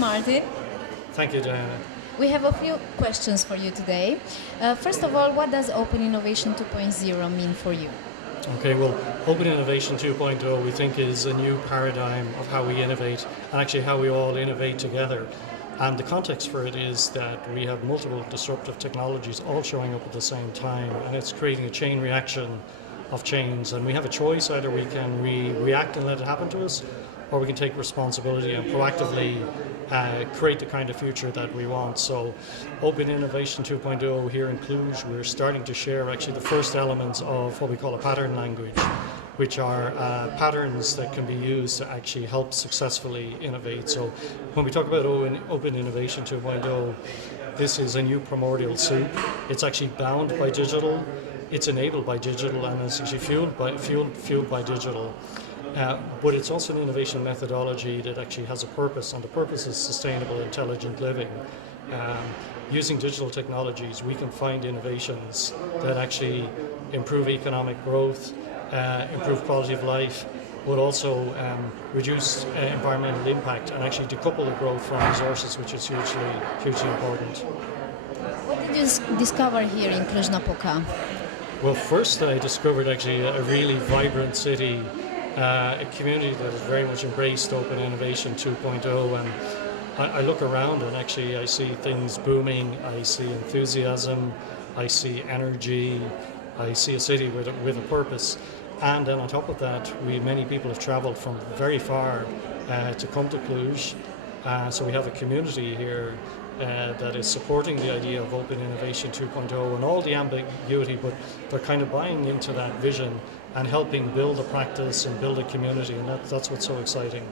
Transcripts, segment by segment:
Martin. Thank you, Diana. We have a few questions for you today. First of all, what does Open Innovation 2.0 mean for you? Okay, well, Open Innovation 2.0 we think is a new paradigm of how we innovate and actually how we all innovate together. And the context for it is that we have multiple disruptive technologies all showing up at the same time, and it's creating a chain reaction of change. And we have a choice: either we can react and let it happen to us, or we can take responsibility and proactively create the kind of future that we want. So Open Innovation 2.0 here in Cluj, we're starting to share actually the first elements of what we call a pattern language, which are patterns that can be used to actually help successfully innovate. So when we talk about Open Innovation 2.0, this is a new primordial soup. It's actually bound by digital, it's enabled by digital, and it's actually fueled by digital. But it's also an innovation methodology that actually has a purpose, and the purpose is sustainable, intelligent living. Using digital technologies, we can find innovations that actually improve economic growth, improve quality of life, but also reduce environmental impact and actually decouple the growth from resources, which is hugely important. What did you discover here in Cluj-Napoca? Well, first I discovered actually a really vibrant city, a community that has very much embraced Open Innovation 2.0, and I look around and actually I see things booming, I see enthusiasm, I see energy, I see a city with a purpose. And then on top of that, many people have travelled from very far to come to Cluj. So we have a community here that is supporting the idea of Open Innovation 2.0 and all the ambiguity, but they're kind of buying into that vision and helping build a practice and build a community, and that's what's so exciting.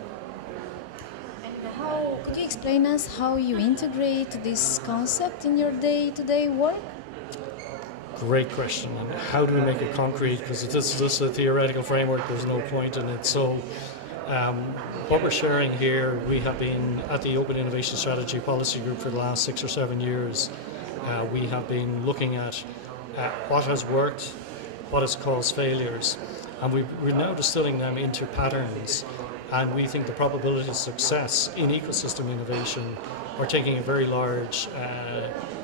And could you explain us how you integrate this concept in your day-to-day work? Great question. And how do we make it concrete? Because if this is just a theoretical framework, there's no point in it. So what we're sharing here, we have been at the Open Innovation Strategy Policy Group for the last 6 or 7 years. We have been looking at what has worked, what has caused failures, and we're now distilling them into patterns. And we think the probability of success in ecosystem innovation, or taking a very large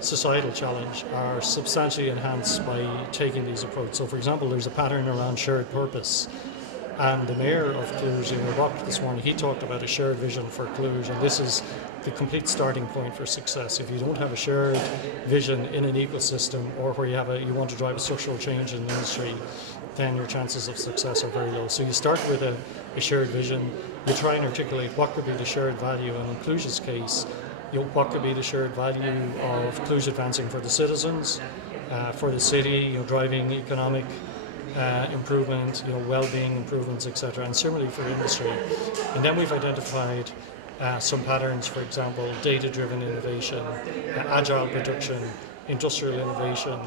societal challenge, are substantially enhanced by taking these approaches. So for example, there's a pattern around shared purpose. And the mayor of Cluj, in a walk this morning, he talked about a shared vision for Cluj, and this is the complete starting point for success. If you don't have a shared vision in an ecosystem, or where you want to drive a structural change in the industry, then your chances of success are very low. So you start with a shared vision, you try and articulate what could be the shared value, and in Cluj's case, what could be the shared value of Cluj advancing for the citizens, for the city, driving economic improvement, well-being improvements, etc., and similarly for industry. And then we've identified some patterns, for example, data-driven innovation, agile production, industrial innovation,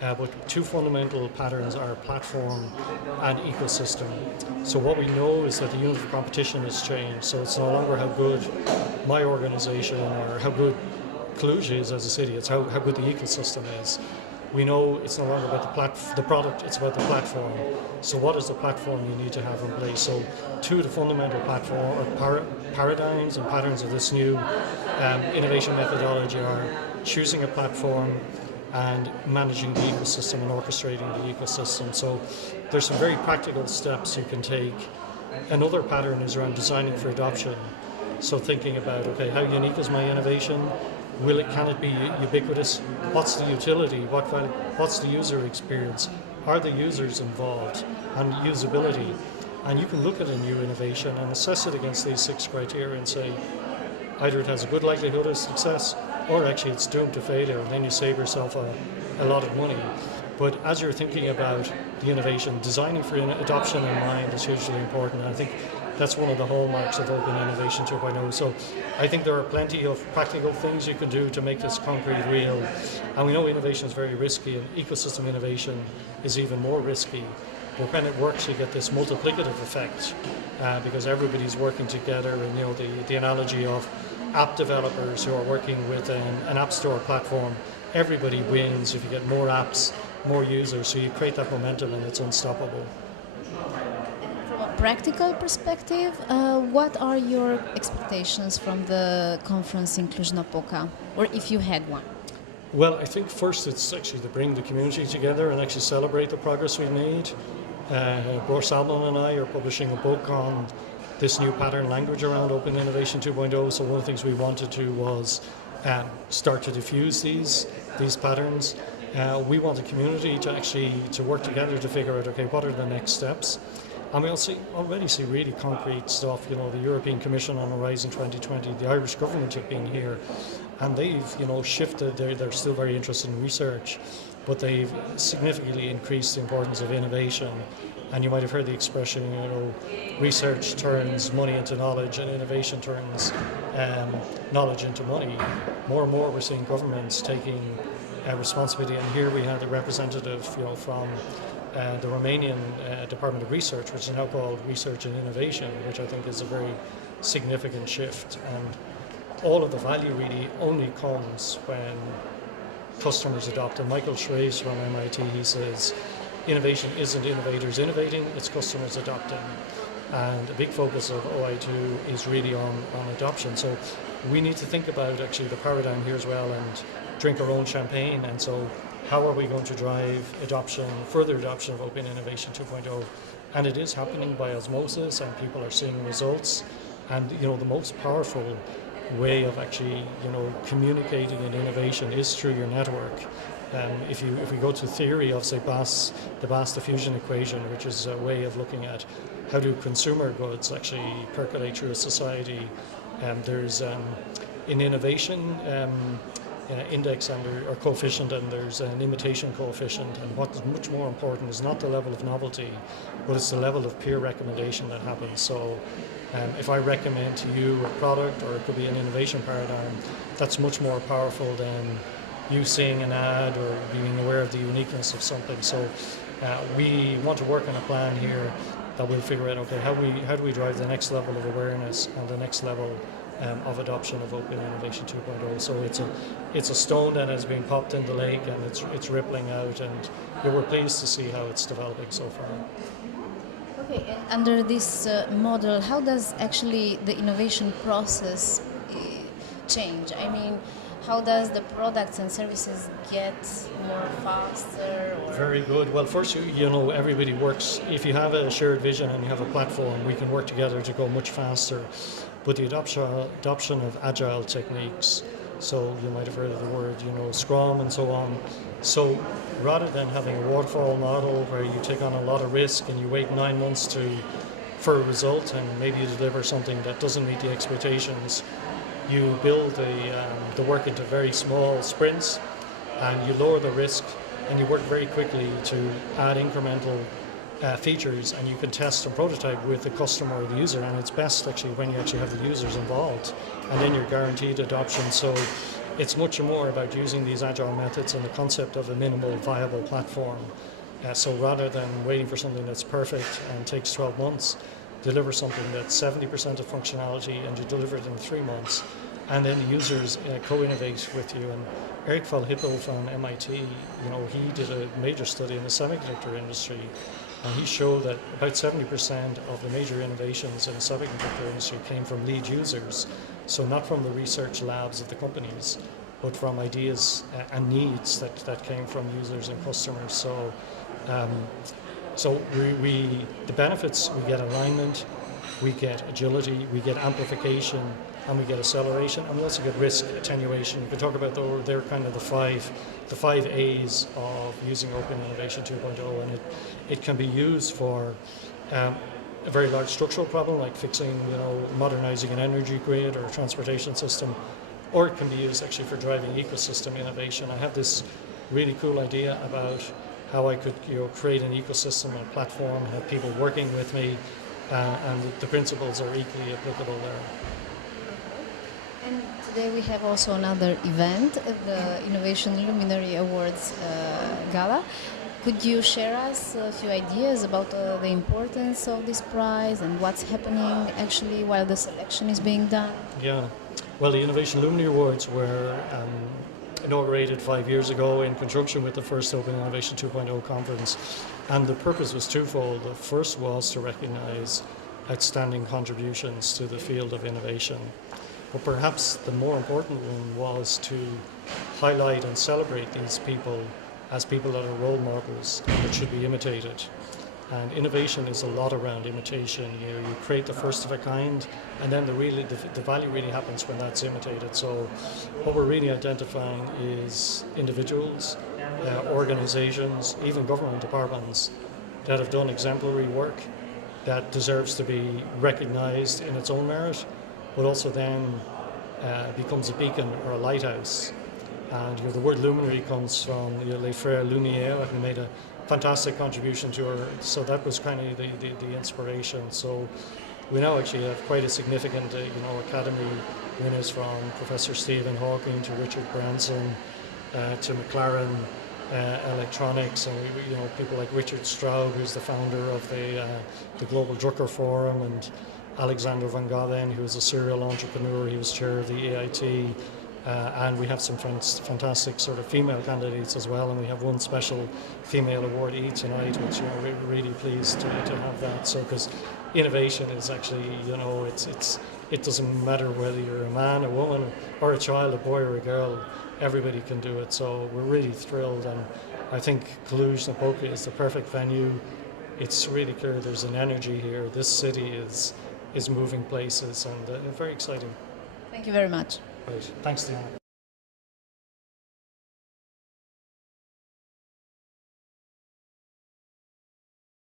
but two fundamental patterns are platform and ecosystem. So what we know is that the unit of competition has changed, so it's no longer how good my organization or how good Cluj is as a city, it's how good the ecosystem is. We know it's no longer about the product, it's about the platform. So what is the platform you need to have in place? So two of the fundamental platform or paradigms and patterns of this new innovation methodology are choosing a platform and managing the ecosystem and orchestrating the ecosystem. So there's some very practical steps you can take. Another pattern is around designing for adoption. So thinking about, okay, how unique is my innovation? Can it be ubiquitous? What's the utility? What's the user experience? Are the users involved? And usability. And you can look at a new innovation and assess it against these 6 criteria and say, either it has a good likelihood of success, or actually it's doomed to failure, and then you save yourself a lot of money. But as you're thinking about the innovation, designing for adoption in mind is hugely important. And I think that's one of the hallmarks of Open Innovation 2.0. So I think there are plenty of practical things you can do to make this concrete real. And we know innovation is very risky, and ecosystem innovation is even more risky. But when it works, you get this multiplicative effect because everybody's working together. And the analogy of app developers who are working with an app store platform, everybody wins if you get more apps, more users. So you create that momentum, and it's unstoppable. practical perspective, what are your expectations from the conference in Cluj-Napoca, or if you had one? Well, I think first it's actually to bring the community together and actually celebrate the progress we've made. Bor Salmon and I are publishing a book on this new pattern language around Open Innovation 2.0. So one of the things we wanted to do was start to diffuse these patterns. We want the community to actually to work together to figure out, okay, what are the next steps? And we already see really concrete stuff. You know, the European Commission on Horizon 2020, the Irish government have been here, and they've, you know, shifted. They're still very interested in research, but they've significantly increased the importance of innovation. And you might have heard the expression, you know, research turns money into knowledge, and innovation turns knowledge into money. More and more, we're seeing governments taking responsibility. And here we had a representative, you know, from the Romanian Department of Research, which is now called Research and Innovation, which I think is a very significant shift. And all of the value really only comes when customers adopt. And Michael Schrace from MIT, he says, innovation isn't innovators innovating, it's customers adopting. And a big focus of OI2 is really on adoption. So we need to think about actually the paradigm here as well and drink our own champagne. And so how are we going to drive adoption, further adoption of Open Innovation 2.0? And it is happening by osmosis, and people are seeing results. And you know, the most powerful way of actually, you know, communicating an innovation is through your network. If we go to theory of, say, the Bass diffusion equation, which is a way of looking at how do consumer goods actually percolate through a society, there's in innovation index or coefficient, and there's an imitation coefficient. And what's much more important is not the level of novelty, but it's the level of peer recommendation that happens. So if I recommend to you a product, or it could be an innovation paradigm, that's much more powerful than you seeing an ad or being aware of the uniqueness of something. So we want to work on a plan here that will figure out, okay, how do we drive the next level of awareness and the next level of adoption of Open Innovation 2.0. So it's a stone that has been popped in the lake, and it's rippling out, and we're pleased to see how it's developing so far. Okay, and under this model, how does actually the innovation process change? I mean, how does the products and services get more faster? Very good. Well, first, you know, everybody works. If you have a shared vision and you have a platform, we can work together to go much faster. But the adoption of agile techniques, so you might have heard of the word, you know, Scrum and so on. So rather than having a waterfall model where you take on a lot of risk and you wait 9 months for a result, and maybe you deliver something that doesn't meet the expectations, you build the work into very small sprints, and you lower the risk, and you work very quickly to add incremental features, and you can test and prototype with the customer or the user. And it's best actually when you actually have the users involved, and then you're guaranteed adoption. So it's much more about using these agile methods and the concept of a minimal viable platform. So rather than waiting for something that's perfect and takes 12 months, deliver something that's 70% of functionality, and you deliver it in 3 months, and then the users co-innovate with you. And Eric Hippo from MIT, you know, he did a major study in the semiconductor industry, and he showed that about 70% of the major innovations in the semiconductor industry came from lead users. So not from the research labs of the companies, but from ideas and needs that came from users and customers. So the benefits, we get alignment, we get agility, we get amplification, and we get acceleration, and we also get risk attenuation. We can talk about they're kind of the five A's of using Open Innovation 2.0, and it can be used for a very large structural problem like fixing, you know, modernizing an energy grid or a transportation system, or it can be used actually for driving ecosystem innovation. I have this really cool idea about how I could, you know, create an ecosystem and platform and have people working with me, and the principles are equally applicable there. And today we have also another event, the Innovation Luminary Awards Gala. Could you share us a few ideas about the importance of this prize and what's happening actually while the selection is being done? Yeah, well, the Innovation Luminary Awards were inaugurated 5 years ago in conjunction with the first Open Innovation 2.0 conference. And the purpose was twofold. The first was to recognise outstanding contributions to the field of innovation. But perhaps the more important one was to highlight and celebrate these people as people that are role models that should be imitated. And innovation is a lot around imitation. You create the first of a kind, and then the value really happens when that's imitated. So what we're really identifying is individuals, organizations, even government departments that have done exemplary work that deserves to be recognized in its own merit, but also then becomes a beacon or a lighthouse. And the word luminary comes from Les Frères Lumière, who made a fantastic contribution to her. So that was kind of the inspiration. So we now actually have quite a significant, academy winners, from Professor Stephen Hawking to Richard Branson to McLaren Electronics, and people like Richard Straub, who's the founder of the Global Drucker Forum, and Alexander Van Galen, who is a serial entrepreneur. He was chair of the AIT. And we have some fantastic sort of female candidates as well, and we have one special female awardee tonight, which we're really pleased to have that. So, because innovation is actually, it doesn't matter whether you're a man, a woman, or a child, a boy or a girl, everybody can do it. So we're really thrilled, and I think Cluj-Napoca is the perfect venue. It's really clear there's an energy here. This city is moving places, and very exciting. Thank you very much. Right. Thanks, Diana.